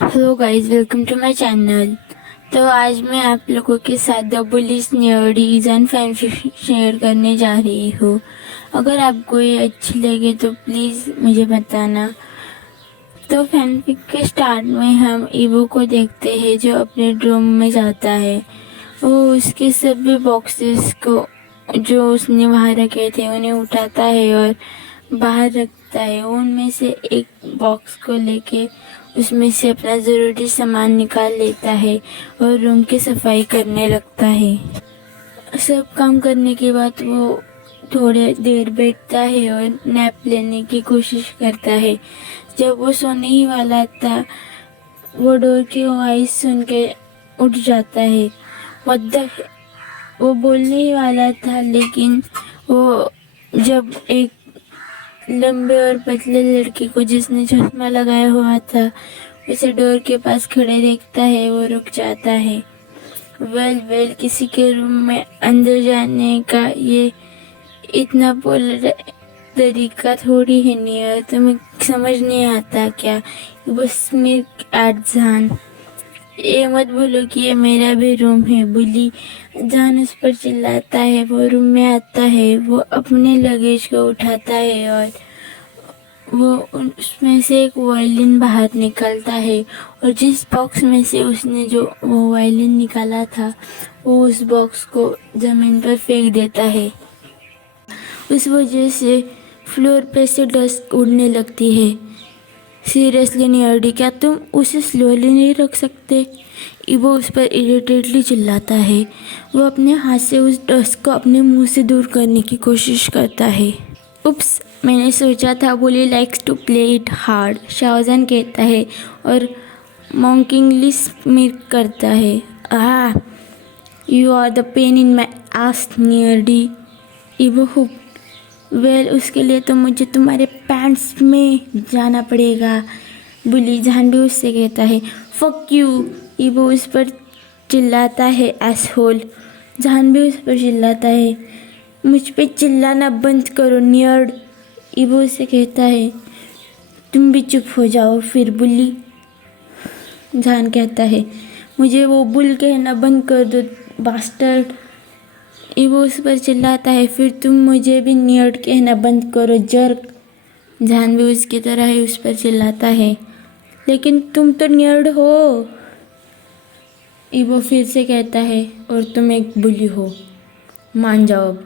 Hello guys, welcome to my channel. तो आज मैं आप लोगों के साथ द बुलिस न्यूडीज एंड फैनफिक शेयर करने जा रही हूँ। अगर आपको ये अच्छी लगे तो प्लीज़ मुझे बताना। तो फैनफिक के स्टार्ट में हम ईवो को देखते हैं जो अपने रूम में जाता है। वो उसके सभी बॉक्सेस को जो उसने वहाँ रखे थे उन्हें उठाता है और बाहर रखता है। उनमें से एक बॉक्स को लेके उसमें से अपना ज़रूरी सामान निकाल लेता है और रूम की सफाई करने लगता है। सब काम करने के बाद वो थोड़ी देर बैठता है और नैप लेने की कोशिश करता है। जब वो सोने ही वाला था, वो डोर की आवाज़ सुन के उठ जाता है। वो बोलने ही वाला था, लेकिन वो जब एक लंबे और पतले लड़के को जिसने चश्मा लगाया हुआ था उसे डोर के पास खड़े देखता है, वो रुक जाता है। वेल किसी के रूम में अंदर जाने का ये इतना पोलर तरीका थोड़ी है नियर, तुम्हें समझ नहीं आता क्या? बस मेरे एडजान, ये मत भूलो कि ये मेरा भी रूम है। बुली जान उस पर चिल्लाता है। वो रूम में आता है, वो अपने लगेज को उठाता है और वो उसमें से एक वायलिन बाहर निकालता है और जिस बॉक्स में से उसने जो वो वायलिन निकाला था वो उस बॉक्स को ज़मीन पर फेंक देता है। उस वजह से फ्लोर पे से डस्ट उड़ने लगती है। सीरियसली नियर्डी, क्या तुम उसे स्लोली नहीं रख सकते? इवो उस पर इरिटेटली चिल्लाता है। वो अपने हाथ से उस डस्ट को अपने मुंह से दूर करने की कोशिश करता है। उप्स, मैंने सोचा था bully likes to play it hard, Shahjahan कहता है और मॉकिंगली स्मिर करता है। You are the pain in my ass nerdy, इवो हुक। वेल, उसके लिए तो मुझे तुम्हारे पैंट्स में जाना पड़ेगा, बुली जान भी उससे कहता है। फक यू, इवो उस पर चिल्लाता है। एसहोल, जान भी उस पर चिल्लाता है। मुझ पे चिल्लाना बंद करो नियर्ड, इवो उसे कहता है। तुम भी चुप हो जाओ फिर बुली, जान कहता है। मुझे वो बुल कहना बंद कर दो बास्टर्ड, इवो उस पर चिल्लाता है। फिर तुम मुझे भी नियर्ड कहना बंद करो जर्क, जान भी उसकी तरह ही उस पर चिल्लाता है। लेकिन तुम तो नियर्ड हो, इवो फिर से कहता है, और तुम एक बुली हो, मान जाओ।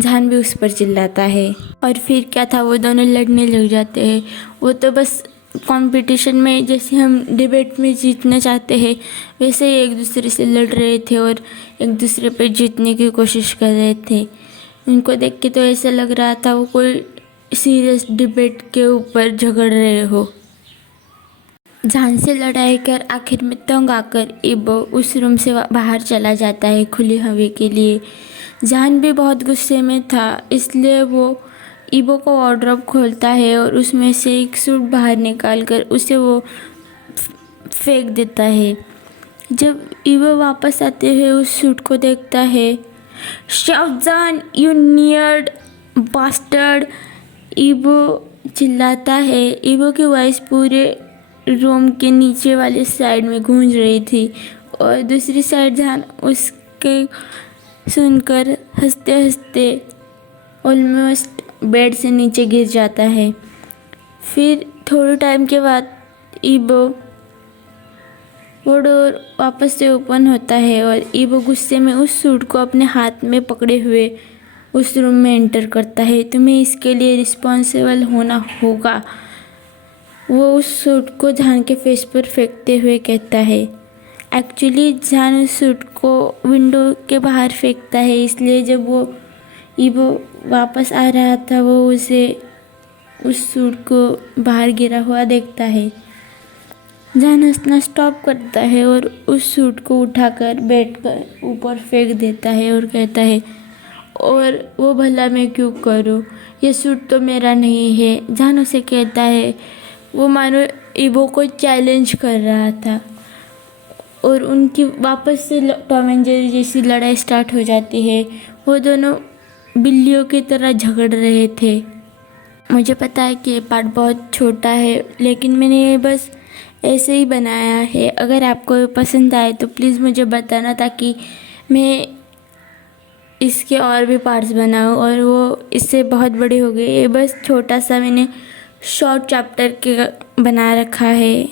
जान भी उस पर चिल्लाता है। और फिर क्या था, वो दोनों लड़ने लग जाते हैं। वो तो बस कंपटीशन में जैसे हम डिबेट में जीतना चाहते हैं वैसे ही एक दूसरे से लड़ रहे थे और एक दूसरे पर जीतने की कोशिश कर रहे थे। उनको देख के तो ऐसा लग रहा था वो कोई सीरियस डिबेट के ऊपर झगड़ रहे हो। जान से लड़ाई कर आखिर में तंग आकर इबो उस रूम से बाहर चला जाता है खुली हवा के लिए। जान भी बहुत गुस्से में था, इसलिए वो इबो को वार्डरोब खोलता है और उसमें से एक सूट बाहर निकाल कर उसे वो फेंक देता है। जब इबो वापस आते हुए उस सूट को देखता है, शाहजहान यू नियर्ड बास्टर्ड, इबो चिल्लाता है। इबो की वॉइस पूरे रूम के नीचे वाले साइड में गूंज रही थी और दूसरी साइड जान उसके सुनकर हंसते हंसते ऑलमोस्ट बेड से नीचे गिर जाता है। फिर थोड़े टाइम के बाद इबो वो डोर वापस से ओपन होता है और इबो गुस्से में उस सूट को अपने हाथ में पकड़े हुए उस रूम में एंटर करता है। तुम्हें इसके लिए रिस्पॉन्सिबल होना होगा, वो उस सूट को जान के फेस पर फेंकते हुए कहता है। एक्चुअली जान उस सूट को विंडो के बाहर फेंकता है, इसलिए जब वो इबो वापस आ रहा था वो उसे उस सूट को बाहर गिरा हुआ देखता है। जान हंसना स्टॉप करता है और उस सूट को उठाकर बेड पर ऊपर फेंक देता है और कहता है, और वो भला मैं क्यों करूँ, ये सूट तो मेरा नहीं है। जान उसे कहता है। वो मानो इबो को चैलेंज कर रहा था और उनकी वापस से टॉम एंड जेरी जैसी लड़ाई स्टार्ट हो जाती है। वो दोनों बिल्लियों की तरह झगड़ रहे थे। मुझे पता है कि ये पार्ट बहुत छोटा है, लेकिन मैंने ये बस ऐसे ही बनाया है। अगर आपको पसंद आए तो प्लीज़ मुझे बताना, ताकि मैं इसके और भी पार्ट्स बनाऊँ। और वो इससे बहुत बड़े हो गए, ये बस छोटा सा मैंने शॉर्ट चैप्टर के बना रखा है।